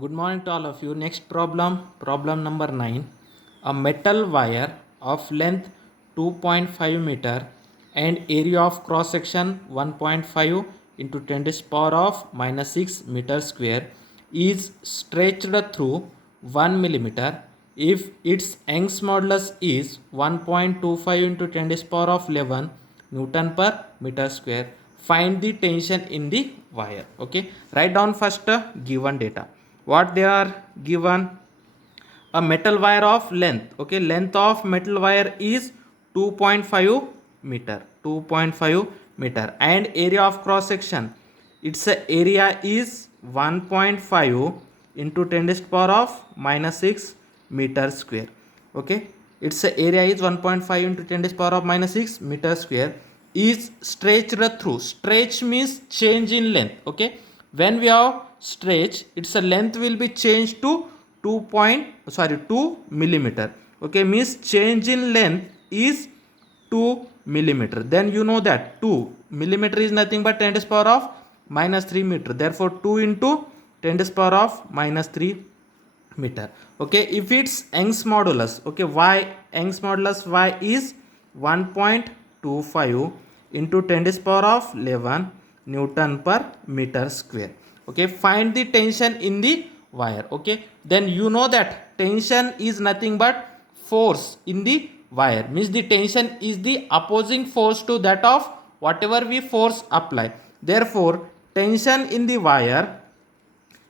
Good morning to all of you. Next problem number 9. A metal wire of length 2.5 meter and area of cross section 1.5 into 10 to the power of minus 6 meter square is stretched through 1 millimeter if its Young's modulus is 1.25 into 10 to the power of 11 Newton per meter square. Find the tension in the wire. Okay, write down first given data. What they are given: a metal wire of length. Okay, length of metal wire is 2.5 meter, 2.5 meter, and area of cross section, its area is 1.5 into 10 to the power of minus 6 meter square. Okay, its area is 1.5 into 10 to the power of minus 6 meter square, is stretched through. Stretch means change in length. Okay, when we have stretch, its length will be changed to 2 millimeter. Okay, means change in length is 2 millimeter. Then you know that 2 millimeter is nothing but 10 to the power of minus 3 meter. Therefore 2 into 10 to the power of minus 3 meter. Okay, if it's Young's modulus, okay, y Young's modulus y is 1.25 into 10 to the power of 11 Newton per meter square. Okay, find the tension in the wire. Okay, then you know that tension is nothing but force in the wire, means the tension is the opposing force to that of whatever we force apply. Therefore tension in the wire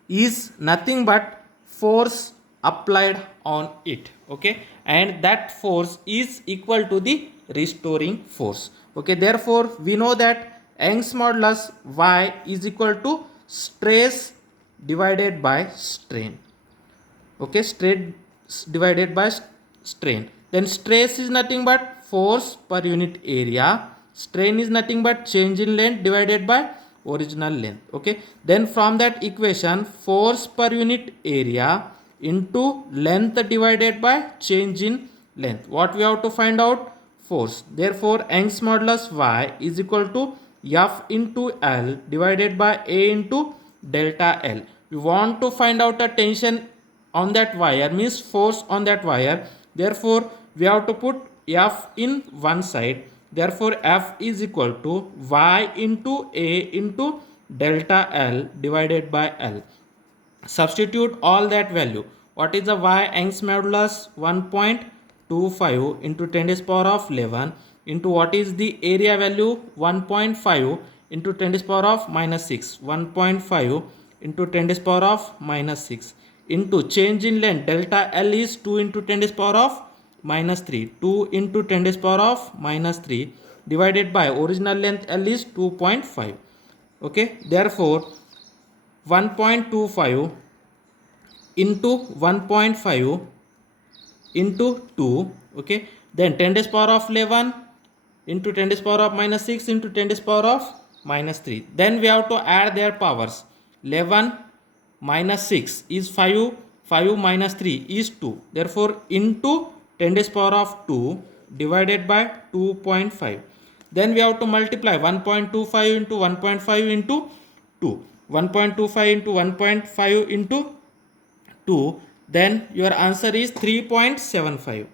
is nothing but force applied on it. Okay, and that force is equal to the restoring force. Okay, therefore we know that Young's modulus y is equal to stress divided by strain. Okay, stress divided by strain. Then stress is nothing but force per unit area, strain is nothing but change in length divided by original length. Okay, then from that equation, force per unit area into length divided by change in length, what we have to find out? Force. Therefore Young's modulus y is equal to F into L divided by A into delta L. We want to find out a tension on that wire, means force on that wire. Therefore we have to put F in one side. Therefore F is equal to y into A into delta L divided by L. Substitute all that value. What is the y Young's modulus? 1.25 into 10 to the power of 11 into what is the area value? 1.5 into 10 to the power of minus 6. 1.5 into 10 to the power of minus 6 into change in length delta L is 2 into 10 to the power of minus 3. 2 into 10 to the power of minus 3 divided by original length L is 2.5. Okay, therefore 1.25 into 1.5 into 2. Okay, then 10 to the power of 11 into 10 to the power of minus 6 into 10 to the power of minus 3. Then we have to add their powers. 11 minus 6 is 5, 5 minus 3 is 2. Therefore into 10 to the power of 2 divided by 2.5. Then we have to multiply 1.25 into 1.5 into 2. 1.25 into 1.5 into 2. Then your answer is 3.75.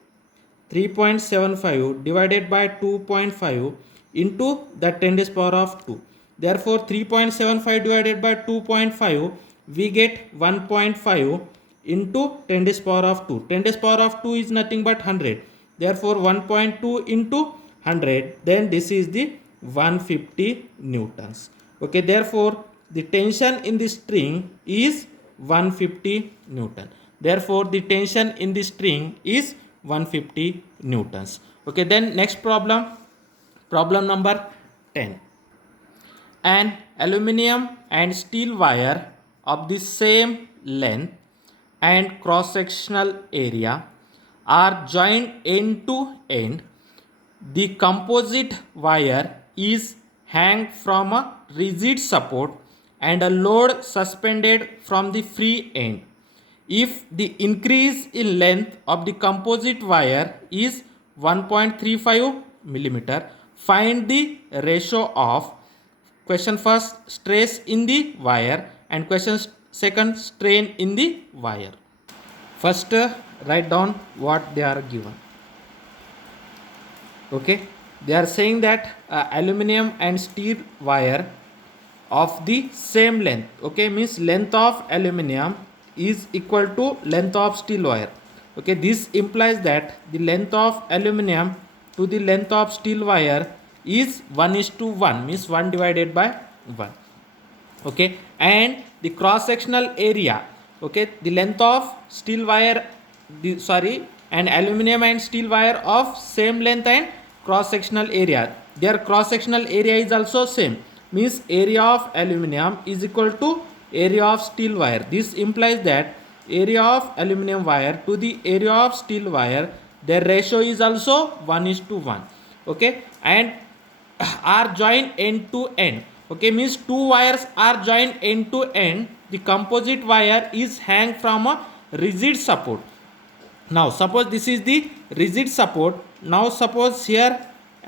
3.75 divided by 2.5 into the 10 to the power of 2. Therefore 3.75 divided by 2.5, we get 1.5 into 10 to the power of 2. 10 to the power of 2 is nothing but 100. Therefore 1.2 into 100, then this is the 150 newtons. Okay, therefore the tension in the string is 150 newton. Therefore the tension in the string is 150 newtons. Okay, then next problem number 10. An aluminium and steel wire of the same length and cross sectional area are joined end to end. The composite wire is hanged from a rigid support and a load suspended from the free end. If the increase in length of the composite wire is 1.35 millimeter, find the ratio of, question first, stress in the wire, and question second, strain in the wire. First, write down what they are given. Okay, they are saying that aluminum and steel wire of the same length, okay, means length of aluminum is equal to length of steel wire. Okay, this implies that the length of aluminum to the length of steel wire is 1:1, means 1 divided by 1. Okay, and the cross sectional area, okay, the length of steel wire, and aluminum and steel wire of same length and cross sectional area, their cross sectional area is also same, means area of aluminum is equal to area of steel wire. This implies that area of aluminum wire to the area of steel wire, their ratio is also 1:1. Okay, and are joined end to end. Okay, means two wires are joined end to end. The composite wire is hang from a rigid support. Now suppose this is the rigid support. Now suppose here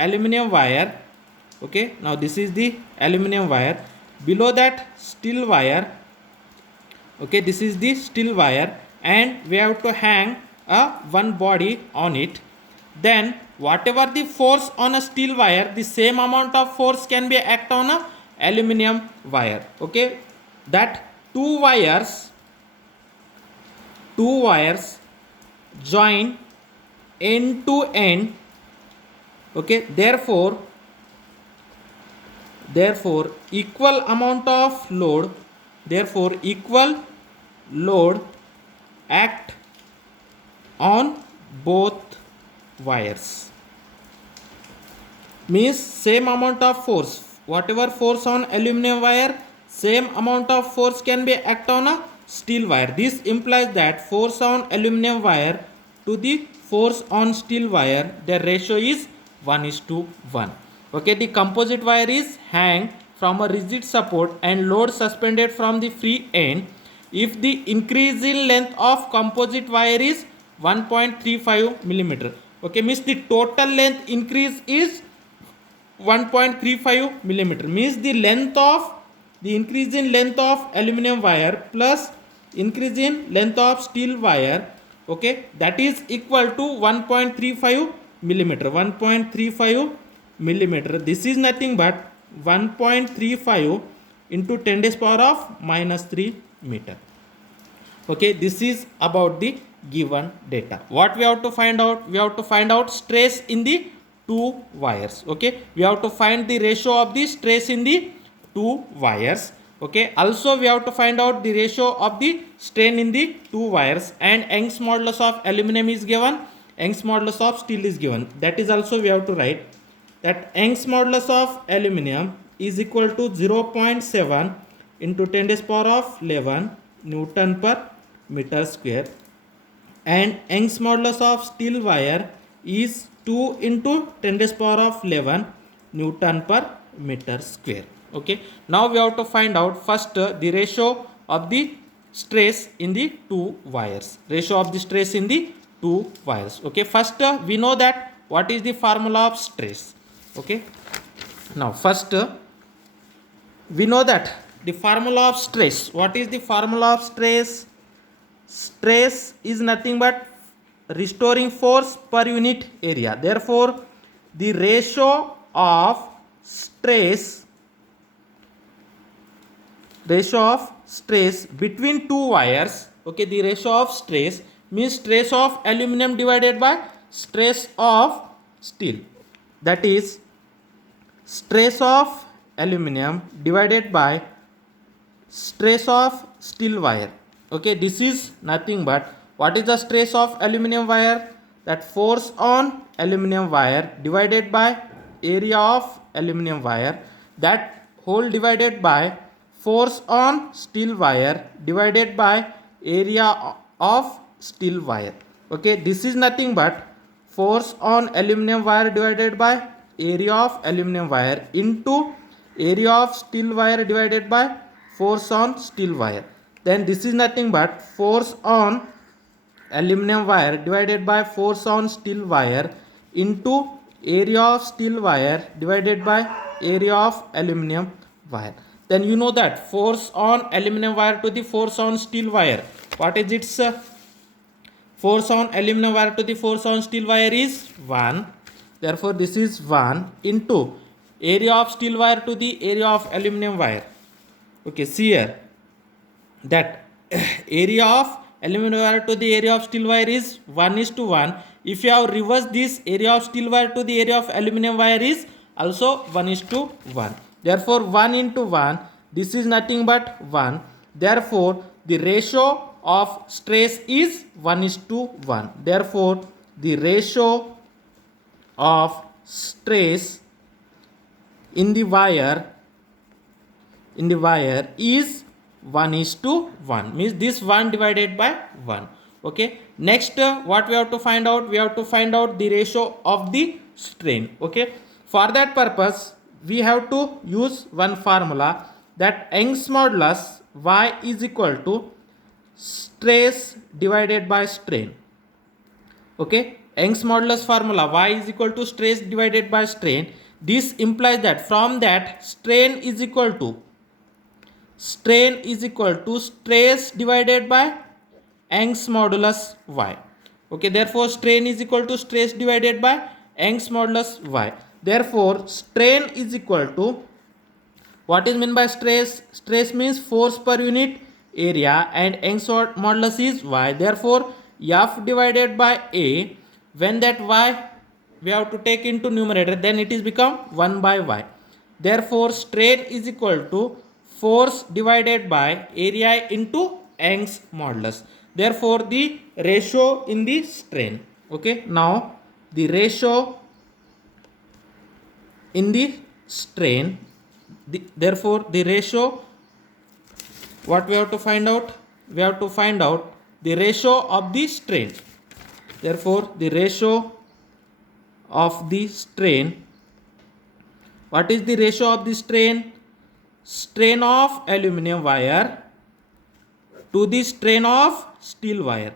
aluminum wire. Okay, now this is the aluminum wire. Below that steel wire. Okay, this is the steel wire, and we have to hang a one body on it. Then whatever the force on a steel wire, the same amount of force can be act on a aluminum wire. Okay, that two wires join end to end. Okay, therefore equal amount of load, equal load act on both wires, means same amount of force, whatever force on aluminum wire, same amount of force can be act on a steel wire. This implies that force on aluminum wire to the force on steel wire, the ratio is 1:1. Okay, the composite wire is hang from a rigid support and load suspended from the free end. If the increase in length of composite wire is 1.35 millimeter. Okay, means the total length increase is 1.35 millimeter, means the increase in length of aluminum wire plus increase in length of steel wire, okay, that is equal to 1.35 millimeter. 1.35 millimeter, this is nothing but 1.35 into 10 raised power of -3 meter. Okay, this is about the given data. What we have to find out? We have to find out stress in the two wires. Okay, we have to find the ratio of the stress in the two wires. Okay, also we have to find out the ratio of the strain in the two wires, and Young's modulus of aluminum is given, Young's modulus of steel is given. That is also we have to write that Young's modulus of aluminum is equal to 0.7 into 10 raised power of 11 Newton per meter square, and Young's modulus of steel wire is 2 into 10 raised power of 11 Newton per meter square. Okay, now we have to find out first the ratio of the stress in the two wires. Ratio of the stress in the two wires. Okay, first we know that what is the formula of stress. Okay, now first we know that the formula of stress. What is the formula of stress? Stress is nothing but restoring force per unit area. Therefore the ratio of stress between two wires, okay, the ratio of stress means stress of aluminum divided by stress of steel, that is stress of aluminum divided by stress of steel wire. Okay, this is nothing but what is the stress of aluminum wire? That force on aluminum wire divided by area of aluminum wire, that whole divided by force on steel wire divided by area of steel wire. Okay, this is nothing but force on aluminum wire divided by area of aluminum wire into area of steel wire divided by force on steel wire. Then this is nothing but force on aluminum wire divided by force on steel wire into area of steel wire divided by area of aluminum wire. then you know that force on aluminum wire to the force on steel wire, what is its force on aluminum wire to the force on steel wire is 1. Therefore this is 1 into area of steel wire to the area of aluminum wire. Okay, see here that area of aluminum wire to the area of steel wire is 1:1. If you have reversed this, area of steel wire to the area of aluminum wire is also 1:1. Therefore 1 into 1, this is nothing but 1. Therefore the ratio of stress is 1:1. Therefore the ratio of stress in the wire is 1:1, means this 1 divided by 1. Okay, next what we have to find out, we have to find out the ratio of the strain. Okay, for that purpose we have to use one formula, that Young's modulus y is equal to stress divided by strain. Okay, Young's modulus formula y is equal to stress divided by strain. This implies that from that strain is equal to stress divided by Young's modulus y. Okay, therefore strain is equal to stress divided by Young's modulus y. Therefore strain is equal to, what is meant by stress? Stress means force per unit area and Young's modulus is y. Therefore F divided by A, when that y we have to take into numerator, then it is become 1 by y. Therefore strain is equal to force divided by area into Young's modulus. Therefore the ratio in the strain. Okay, now the ratio in the strain, therefore the ratio, what we have to find out, we have to find out the ratio of the strain. Therefore the ratio of the strain, what is the ratio of the strain? Strain of aluminum wire to the strain of steel wire.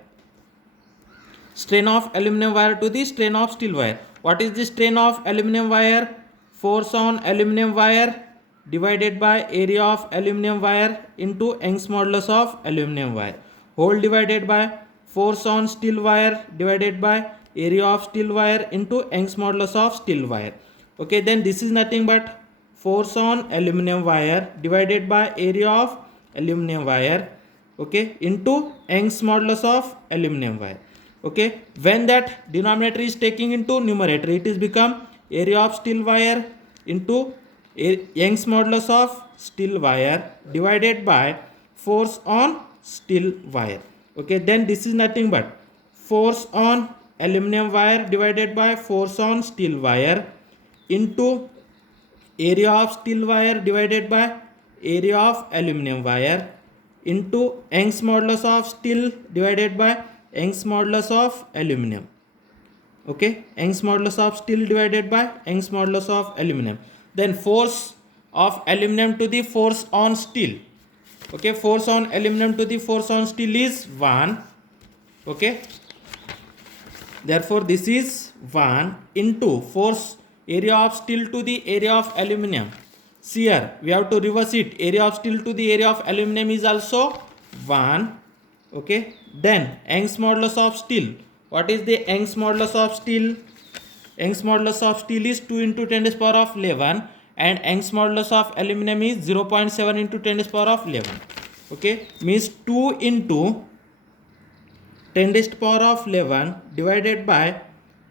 Strain of aluminum wire to the strain of steel wire. What is the strain of aluminum wire? Force on aluminum wire divided by area of aluminum wire into Young's modulus of aluminum wire, whole divided by force on steel wire divided by area of steel wire into Young's modulus of steel wire. Okay, then this is nothing but force on aluminum wire divided by area of aluminum wire, okay, into Young's modulus of aluminum wire. Okay, when that denominator is taking into numerator, it is become area of steel wire into Young's modulus of steel wire divided by force on steel wire. Okay, then this is nothing but force on aluminum wire divided by force on steel wire into area of steel wire divided by area of aluminum wire into Young's modulus of steel divided by Young's modulus of aluminum. Okay, Young's modulus of steel divided by Young's modulus of aluminum. Then force of aluminum to the force on steel. Okay, force on aluminum to the force on steel is 1. Okay, therefore this is 1 into force area of steel to the area of aluminum. See here, we have to reverse it. Area of steel to the area of aluminum is also 1. Okay, then Young's modulus of steel. What is the Young's modulus of steel? Young's modulus of steel is 2 into 10 to the power of 11 and Young's modulus of aluminum is 0.7 into 10 to the power of 11. Okay, means 2 into 10 to the power of 11 divided by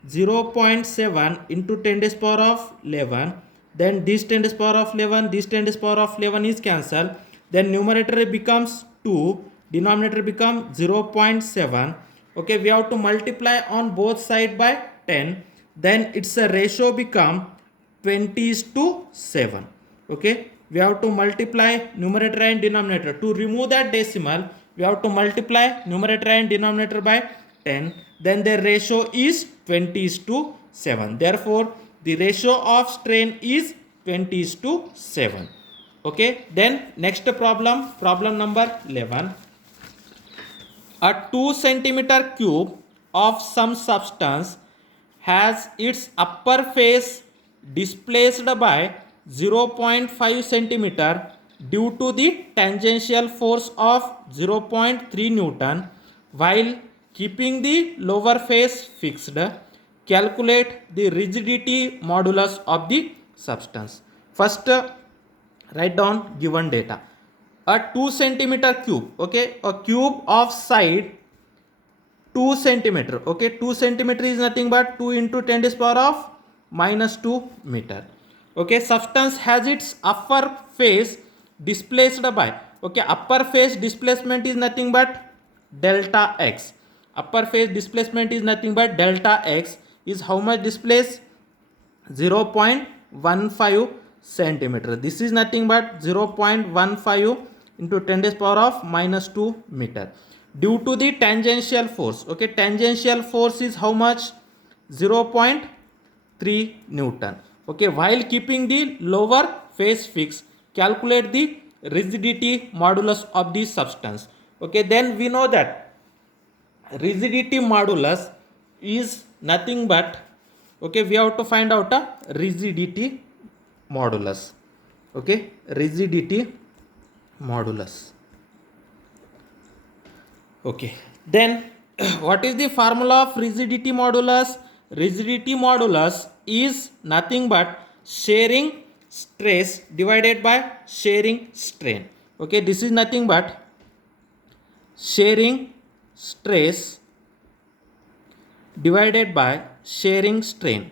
0.7 into 10 to the power of 11. Then this 10 to the power of 11, this 10 to the power of 11 is cancelled. Then numerator becomes 2, denominator becomes 0.7. Okay, we have to multiply on both sides by 10. Then its a ratio become 20:7. Okay, we have to multiply numerator and denominator. To remove that decimal, we have to multiply numerator and denominator by 10. Then the ratio is 20:7. Therefore the ratio of strain is 20:7. Okay, then next problem number 11. A 2 centimeter cube of some substance has its upper face displaced by 0.5 centimeter due to the tangential force of 0.3 Newton while keeping the lower face fixed. Calculate the rigidity modulus of the substance. First, write down given data. A 2 centimeter cube, okay, a cube of side 2 centimeter, okay, 2 centimeter is nothing but 2 into 10 to the power of minus 2 meter. Okay, substance has its upper face displaced by, okay, upper face displacement is nothing but delta x. Upper face displacement is nothing but delta x is how much displaced? 0.15 centimeter. This is nothing but 0.15 into 10 to the power of minus 2 meter. Due to the tangential force, okay, tangential force is how much? 0.3 Newton. Okay, while keeping the lower face fixed, calculate the rigidity modulus of the substance. Okay, then we know that rigidity modulus is nothing but, okay, we have to find out a rigidity modulus. Okay, rigidity modulus. Okay, then what is the formula of rigidity modulus? Rigidity modulus is nothing but shearing stress divided by shearing strain. Okay, this is nothing but shearing stress divided by shearing strain.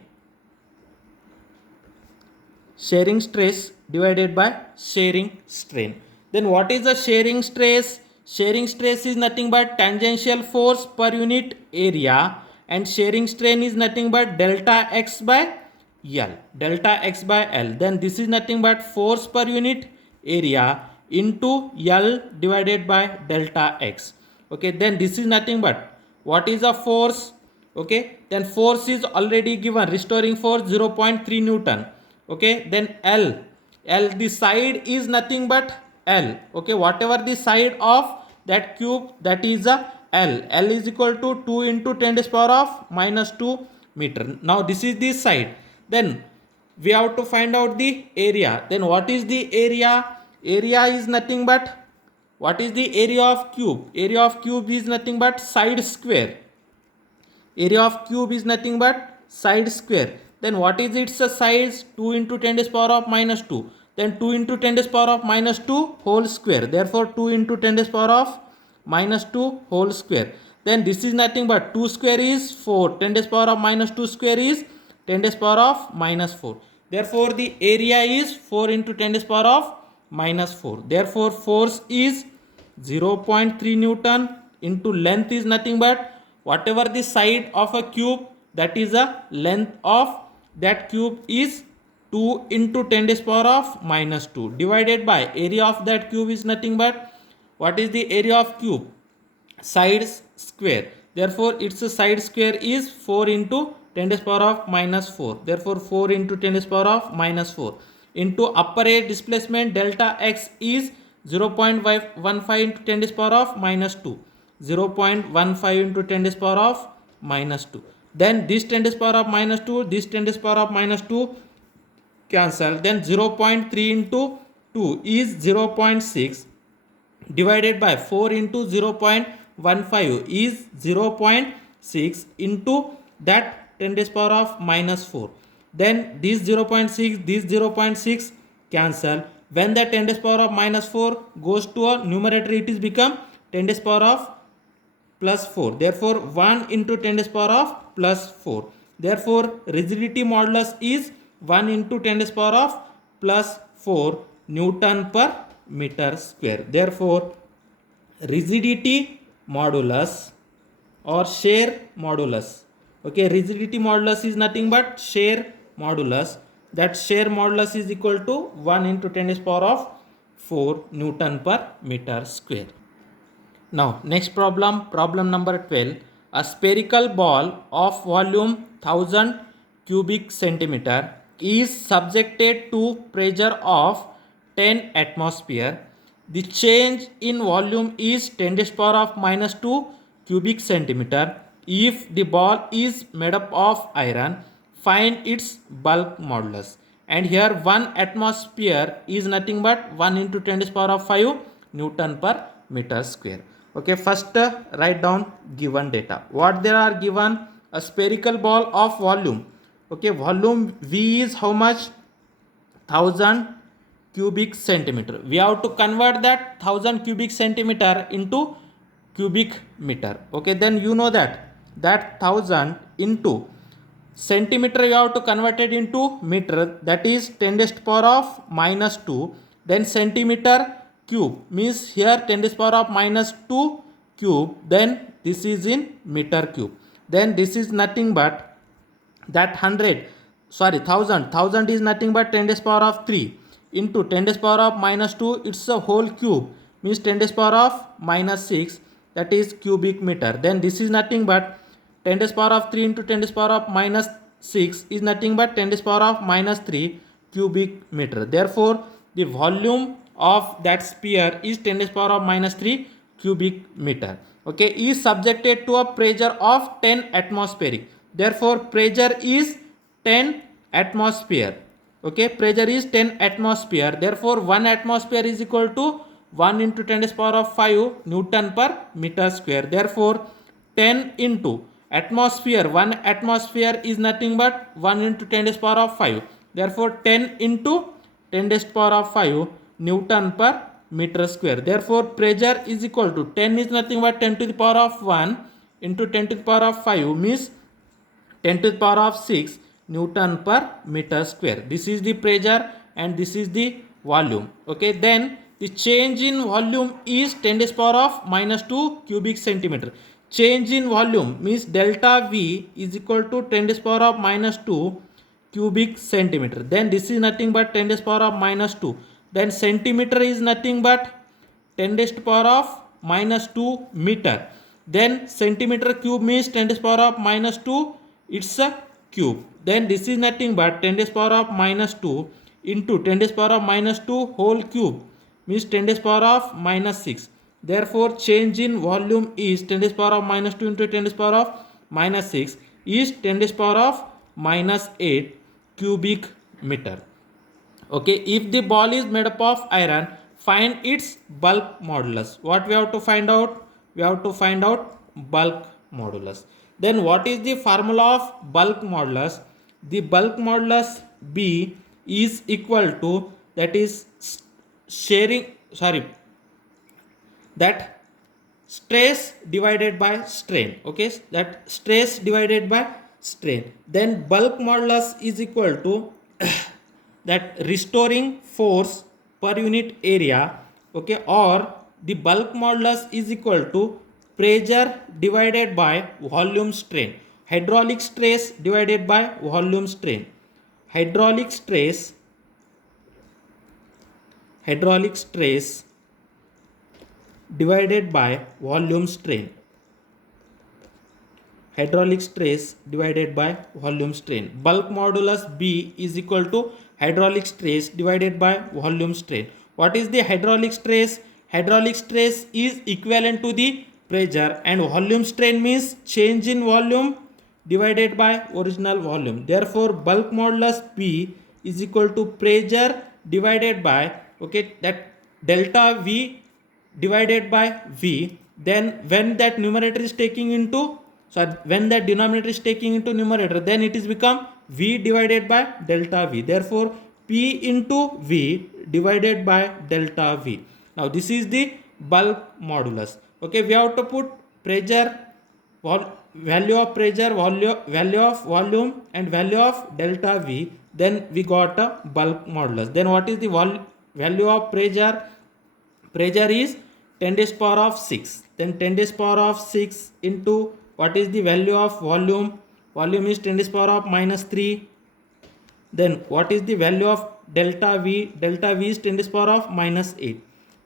Shearing stress divided by shearing strain. Then what is the shearing stress? Shearing stress is nothing but tangential force per unit area, and shearing strain is nothing but delta x by L. Delta x by L. Then this is nothing but force per unit area into L divided by delta x. Okay, then this is nothing but, what is the force? Okay, then force is already given, restoring force 0.3 Newton. Okay, then L the side is nothing but L. Okay, whatever the side of that cube, that is a L is equal to 2 into 10 to the power of minus 2 meter. Now this is the side. Then we have to find out the area. Then what is the area? Area is nothing but, what is the area of cube? Area of cube is nothing but side square. Area of cube is nothing but side square. Then what is its size? 2 into 10 to the power of minus 2. Then 2 into 10 to the power of minus 2 whole square. Therefore 2 into 10 to the power of minus 2 whole square. Then this is nothing but 2 square is 4. 10 to the power of minus 2 square is 10 to the power of minus 4. Therefore the area is 4 into 10 to the power of minus 4. Therefore force is 0.3 Newton into length is nothing but whatever the side of a cube, that is a length of that cube is 2 into 10 to the power of minus 2 divided by area of that cube is nothing but, what is the area of cube? Side square. Therefore its side square is 4 into 10 to the power of minus 4. Therefore 4 into 10 to the power of minus 4 into upper edge displacement delta x is 0.15 into 10 to the power of minus 2. 0.15 into 10 to the power of minus 2. Then this 10 to the power of minus 2, this 10 to the power of minus 2 cancel. Then 0.3 into 2 is 0.6 divided by 4 into 0.15 is 0.6 into that 10 to the power of minus 4. Then this 0.6, this 0.6 cancel. When the 10 to the power of minus 4 goes to a numerator, it is become 10 to the power of plus 4. Therefore 1 into 10 to the power of plus 4. Therefore rigidity modulus is 1 into 10 to the power of plus 4 Newton per meter square. Therefore rigidity modulus or shear modulus, okay, rigidity modulus is nothing but shear modulus. That shear modulus is equal to 1 into 10 to the power of 4 Newton per meter square. Now next problem, problem number 12. A spherical ball of volume 1000 cubic centimeter is subjected to pressure of 10 atmosphere. The change in volume is 10 to the power of minus 2 cubic centimeter. If the ball is made up of iron, find its bulk modulus. and here 1 atmosphere is nothing but 1 into 10 to the power of 5 Newton per meter square. Okay, first write down given data. What they are given? A spherical ball of volume. Okay, volume V is how much? 1000 cubic centimeter. We have to convert that 1000 cubic centimeter into cubic meter. Okay, then you know that 1000 into centimeter you have to convert it into meter, that is 10 to the power of minus 2. Then centimeter cube means here 10 to the power of minus 2 cube, then this is in meter cube. Then this is nothing but that 1000 is nothing but 10 to the power of 3 into 10 to the power of minus 2, it's a whole cube, means 10 to the power of minus 6, that is cubic meter. Then this is nothing but 10 to the power of 3 into 10 to the power of minus 6 is nothing but 10 to the power of minus 3 cubic meter. Therefore the volume of that sphere is 10 to the power of minus 3 cubic meter. Okay, is subjected to a pressure of 10 atmospheric. Therefore pressure is 10 atmosphere. Okay, pressure is 10 atmosphere. Therefore 1 atmosphere is equal to 1 into 10 to the power of 5 Newton per meter square. Therefore 10 into atmosphere, 1 atmosphere is nothing but 1 into 10 to the power of 5. Therefore 10 into 10 to the power of 5 Newton per meter square. Therefore pressure is equal to 10 is nothing but 10 to the power of 1 into 10 to the power of 5 means 10 to the power of 6 Newton per meter square. This is the pressure and this is the volume. Okay, then the change in volume is 10 to the power of minus 2 cubic centimeter. Change in volume means delta V is equal to 10 to the power of minus 2 cubic centimeter. Then this is nothing but 10 to the power of minus 2. Then centimeter is nothing but 10 to the power of minus 2 meter. Then centimeter cube means 10 to the power of minus 2, it's a cube. Then this is nothing but 10 to the power of minus 2 into 10 to the power of minus 2 whole cube means 10 to the power of minus 6. Therefore change in volume is 10 to the power of minus 2 into 10 to the power of minus 6 is 10 to the power of minus 8 cubic meter. Okay, if the ball is made up of iron, find its bulk modulus. What we have to find out? We have to find out bulk modulus. Then what is the formula of bulk modulus? The bulk modulus B is equal to, that is that stress divided by strain. Okay, that stress divided by strain. Then bulk modulus is equal to that restoring force per unit area. Okay, or the bulk modulus is equal to pressure divided by volume strain. Hydraulic stress divided by volume strain. Hydraulic stress divided by volume strain. Hydraulic stress divided by volume strain. Bulk modulus B is equal to hydraulic stress divided by volume strain. What is the hydraulic stress? Hydraulic stress is equivalent to the pressure, and volume strain means change in volume divided by original volume. Therefore bulk modulus B is equal to pressure divided by, okay, that delta V divided by V. Then when that numerator is taking into, when that denominator is taking into numerator, then it is become V divided by delta V. Therefore P into V divided by delta V. Now this is the bulk modulus. Okay, we have to put pressure, value of pressure, value of volume and value of delta V. Then we got a bulk modulus. Then what is the value of pressure? Pressure is 10 to the power of 6. Then 10 to the power of 6 into what is the value of volume? Volume is 10 to the power of minus 3. Then what is the value of delta V? Delta V is 10 to the power of minus 8.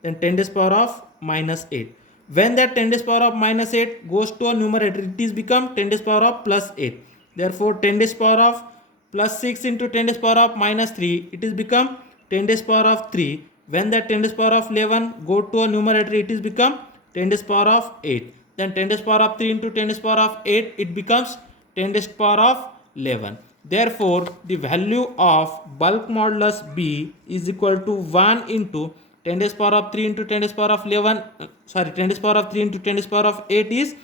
Then 10 to the power of minus 8. When that 10 to the power of minus 8 goes to a numerator, it is become 10 to the power of plus 8. Therefore 10 to the power of plus 6 into 10 to the power of minus 3, it is become 10 to the power of 3. When that 10 to the power of 11 go to a numerator, it is become 10 to the power of 8. Then 10 to the power of 3 into 10 to the power of 8, it becomes 10 to the power of 11. Therefore, the value of bulk modulus B is equal to 1 into 10 to the power of 3 into 10 to the power of 11, 10 to the power of 3 into 10 to the power of 8 is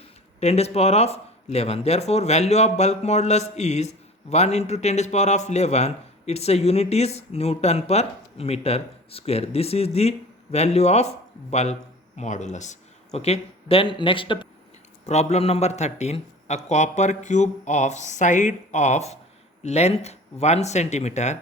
10 to the power of 11. Therefore, value of bulk modulus is 1 into 10 to the power of 11. Its a unit is Newton per meter square. This is the value of bulk modulus. Okay. Then next problem number 13. A copper cube of side of length 1 centimeter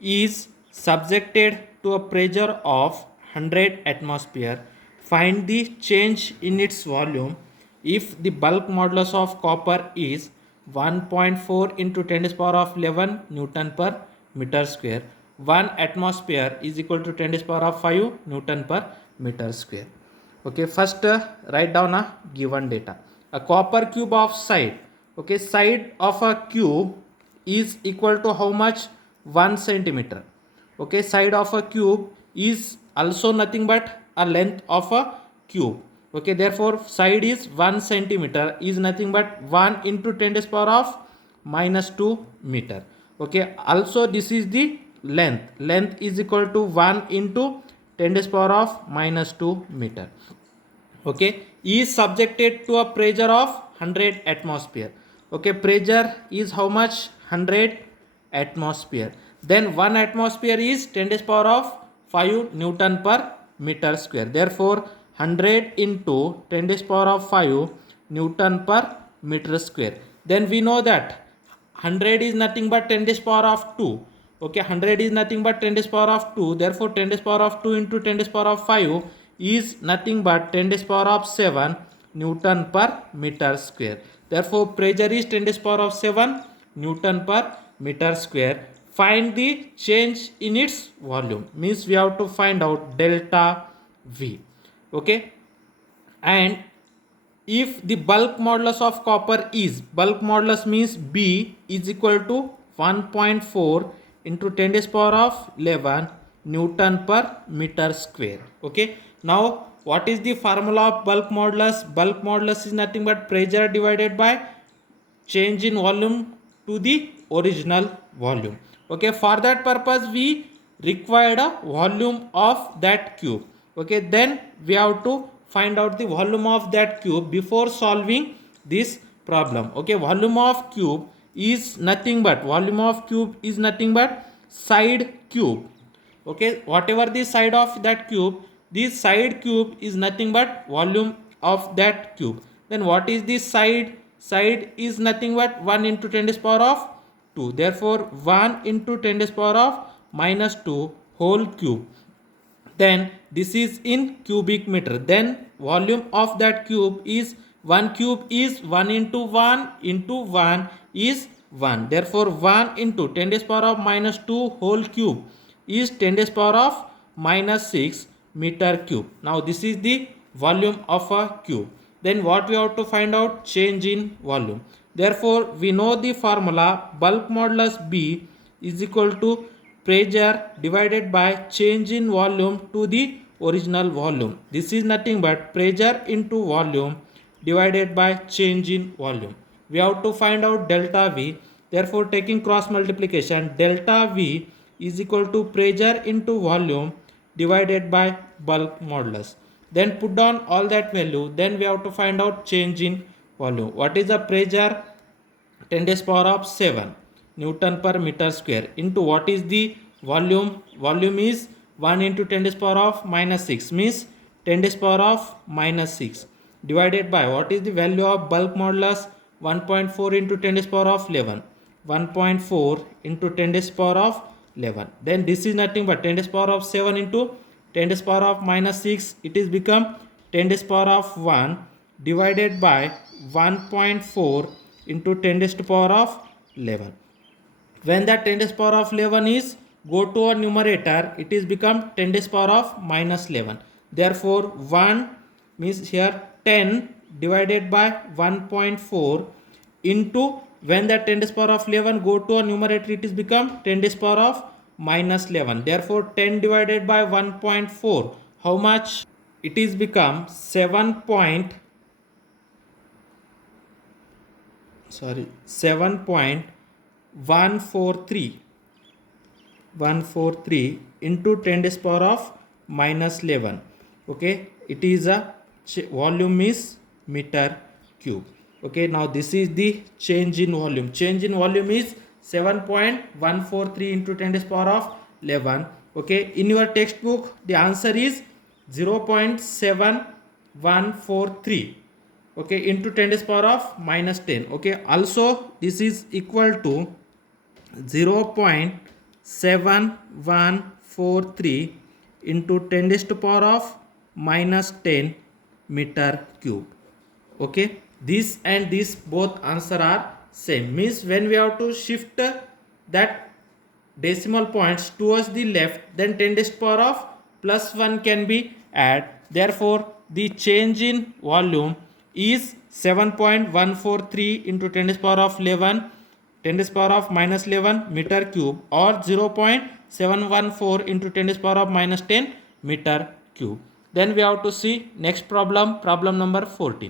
is subjected to a pressure of 100 atmosphere. Find the change in its volume if the bulk modulus of copper is 1.4 into 10 to the power of 11 Newton per meter square. 1 atmosphere is equal to 10 to the power of 5 Newton per meter square. Okay, first write down a given data. A copper cube of side. Okay, side of a cube is equal to how much? 1 centimeter. Okay, side of a cube is also nothing but a length of a cube. Okay, therefore side is 1 centimeter is nothing but 1 into 10 to the power of minus 2 meter. Okay, also this is the length. Length is equal to 1 into 10 to the power of minus 2 meter. Okay, is subjected to a pressure of 100 atmosphere. Okay, pressure is how much? 100 atmosphere. Then 1 atmosphere is 10 to the power of 5 Newton per meter square. Therefore 100 into 10 to the power of 5 Newton per meter square. Then we know that 100 is nothing but 10 to the power of 2. Okay, 100 is nothing but 10 to the power of 2. Therefore 10 to the power of 2 into 10 to the power of 5 is nothing but 10 to the power of 7 Newton per meter square. Therefore pressure is 10 to the power of 7 Newton per meter square. Find the change in its volume. Means we have to find out delta V. Okay, and if the bulk modulus of copper is, bulk modulus means B is equal to 1.4 into 10 to the power of 11 Newton per meter square. Okay, now what is the formula of bulk modulus? Bulk modulus is nothing but pressure divided by change in volume to the original volume. Okay, for that purpose we required a volume of that cube. Okay, then we have to find out the volume of that cube before solving this problem. Okay, volume of cube is nothing but side cube. Okay, whatever the side of that cube, this side cube is nothing but volume of that cube. Then what is this side? Side is nothing but 1 into 10 to the power of 2. Therefore 1 into 10 to the power of minus 2 whole cube. Then this is in cubic meter. Then volume of that cube is 1 cube is 1 into 1 into 1 is 1. Therefore 1 into 10 to the power of minus 2 whole cube is 10 to the power of minus 6 meter cube. Now this is the volume of a cube. Then what we have to find out? Change in volume. Therefore we know the formula bulk modulus B is equal to pressure divided by change in volume to the original volume. This is nothing but pressure into volume divided by change in volume. We have to find out delta V. Therefore taking cross multiplication, delta V is equal to pressure into volume divided by bulk modulus. Then put down all that value. Then we have to find out change in volume. What is the pressure? 10 to the power of 7 Newton per meter square into what is the volume? Volume is 1 into 10 to the power of minus 6 means 10 to the power of minus 6 divided by what is the value of bulk modulus? 1.4 into 10 to the power of 11. 1.4 into 10 to the power of 11. Then this is nothing but 10 to the power of 7 into 10 to the power of minus 6. It is become 10 to the power of 1 divided by 1.4 into 10 to the power of 11. When that 10 to the power of 11 is go to a numerator, it is become 10 to the power of minus 11. Therefore 1 means here 10 divided by 1.4 into, when that 10 to the power of 11 go to a numerator, it is become 10 to the power of minus 11. Therefore 10 divided by 1.4, how much? It is become 7 point, 7.4 143 into 10 to the power of minus 11. Okay, it is a volume is meter cube. Okay, now this is the change in volume. Change in volume is 7.143 into 10 to the power of 11. Okay, in your textbook the answer is 0.7143, okay, into 10 to the power of minus 10. Okay, also this is equal to 0.7143 into 10 to the power of minus 10 meter cube. Okay, this and this both answer are same, means when we have to shift that decimal points towards the left, then 10 to the power of plus 1 can be added. Therefore the change in volume is 7.143 into 10 to the power of 11, 10 to the power of minus 11 meter cube, or 0.714 into 10 to the power of minus 10 meter cube. Then we have to see next problem, problem number 14.